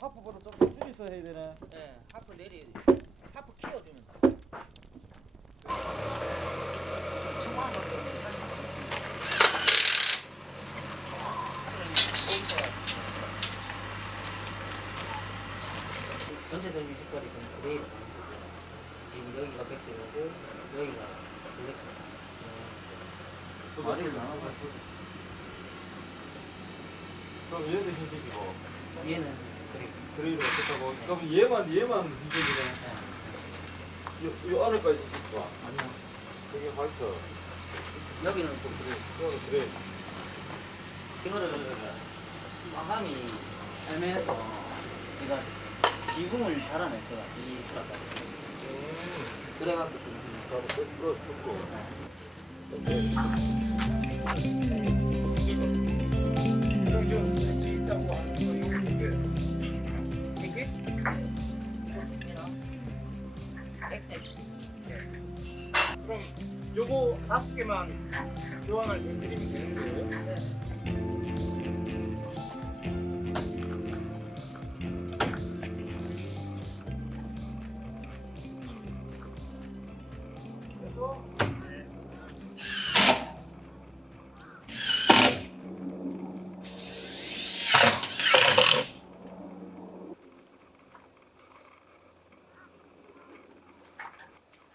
하프보다 좀 더 줄여서 해야 되네. 예, 하프 내리, 하프 키워주면 돼. 중앙 밖에 사실 전체적인 뮤직거리 좀 그레이로 지금 여기가 백색이고 여기가 블랙색. 머리를 나눠서. 그럼 얘도 흰색이고 얘는 그레이. 그레이로 어떻다고? 그럼 얘만 흰색이네. 요 안에까지 흰색이야. 아니요. 그게 화이트. 여기는 또 그레이. 이거는 그레이. 이거를 마감이 애매해서 제가 지붕을 달아낼 거야. 이 스라까지. 그래갖고 바로 플러스 듣고. 그럼 이거 같이 있다고 하는 거 이게 세 개? 그럼 요거 5개만 교환을 해드리면 되는 거예요? 그래서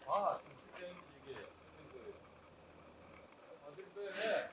아, 지금 특정인지 이게 무슨 거예요? 어딜 빼네?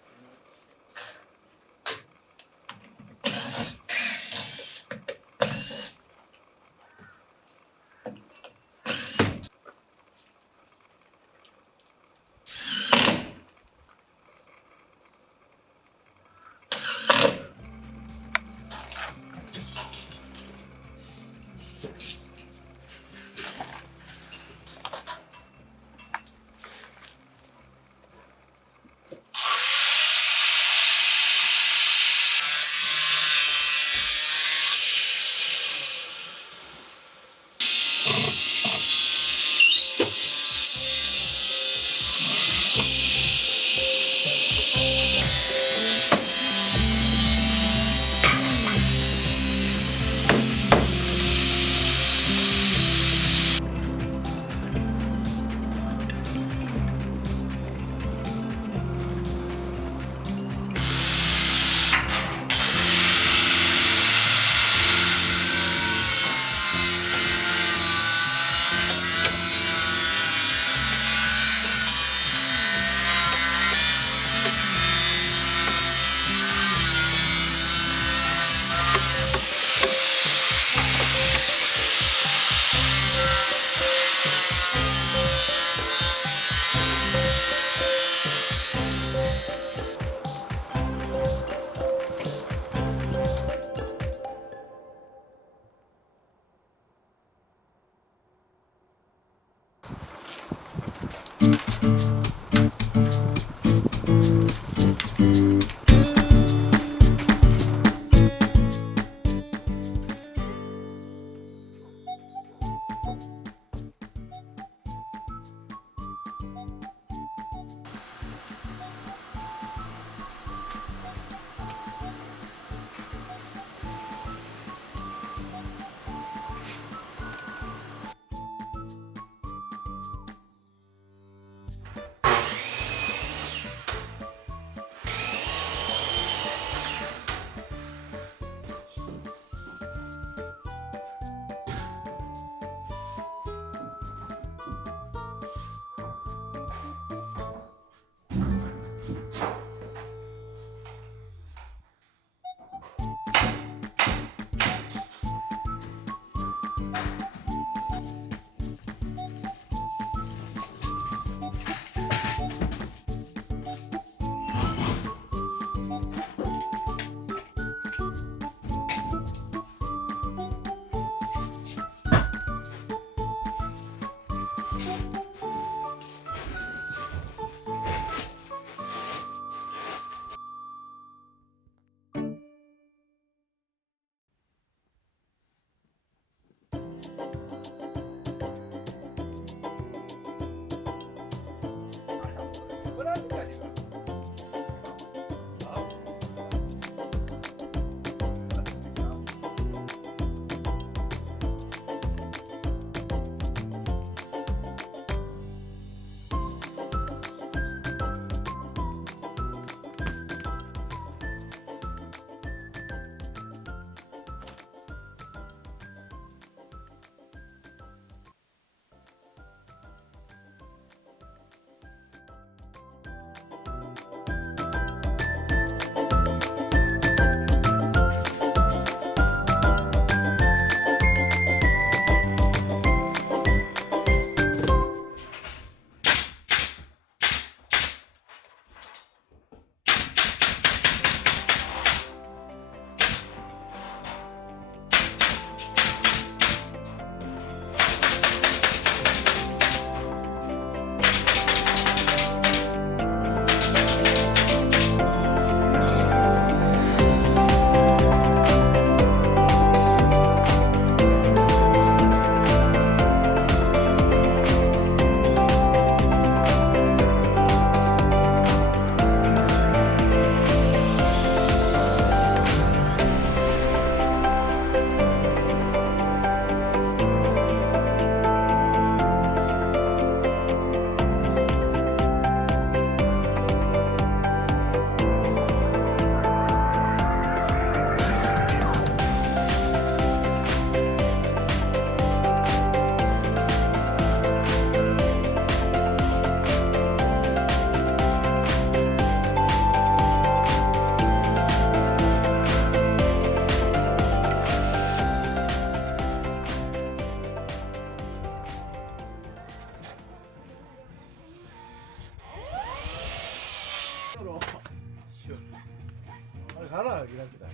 가라 이랍니다.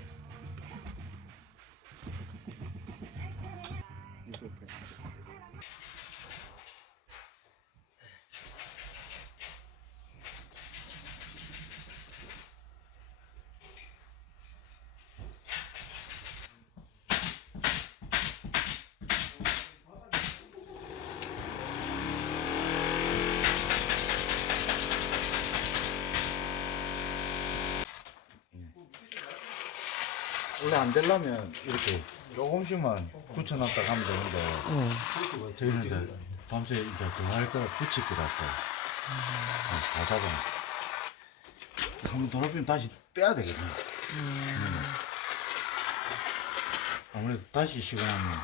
원래 안 되려면 이렇게 조금씩만 붙여놨다 가면 되는데 저희는 이제 밤새 이제 그할 거 붙일 거라서 다 잡아. 한번 더럽히면 다시 빼야 되거든요. 아무래도 다시 시공하면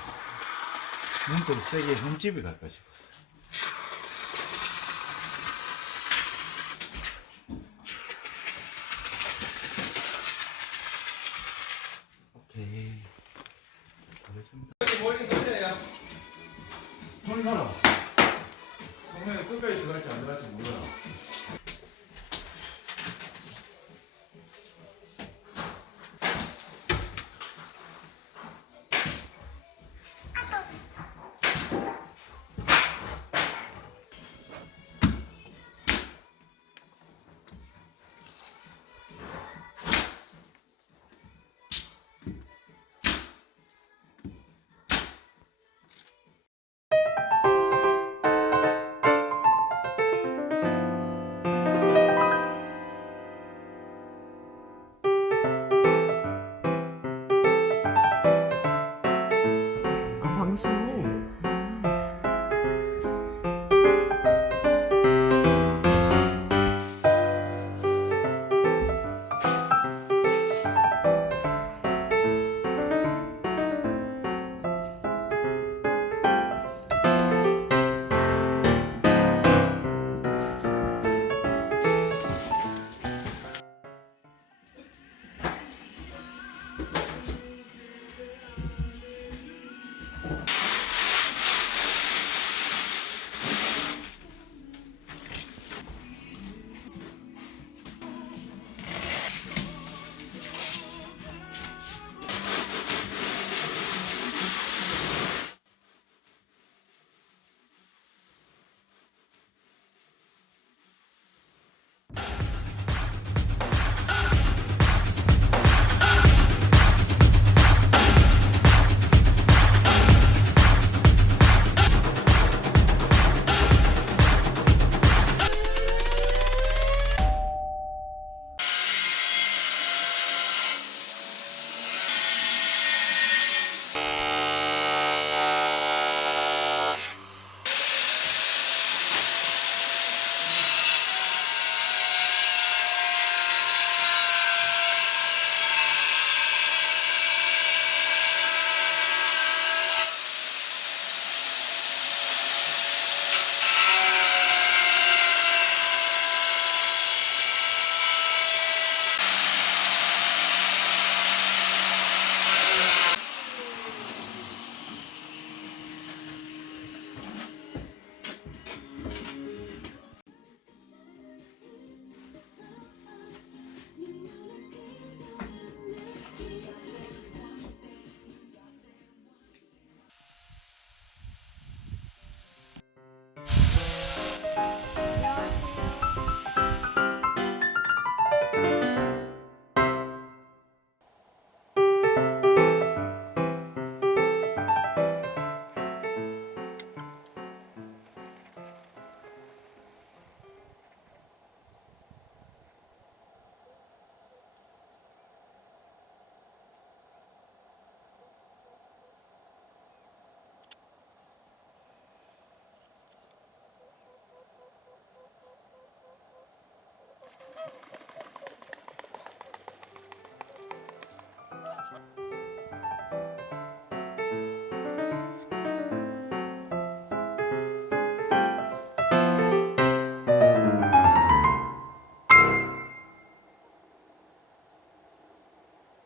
눈도 세게 흠집이 갈까 싶어서. 오케이. 잘했습니다. 머리 돌려야. 소리 나라. 성명이 끝까지 들어갈지 안 들어갈지 몰라.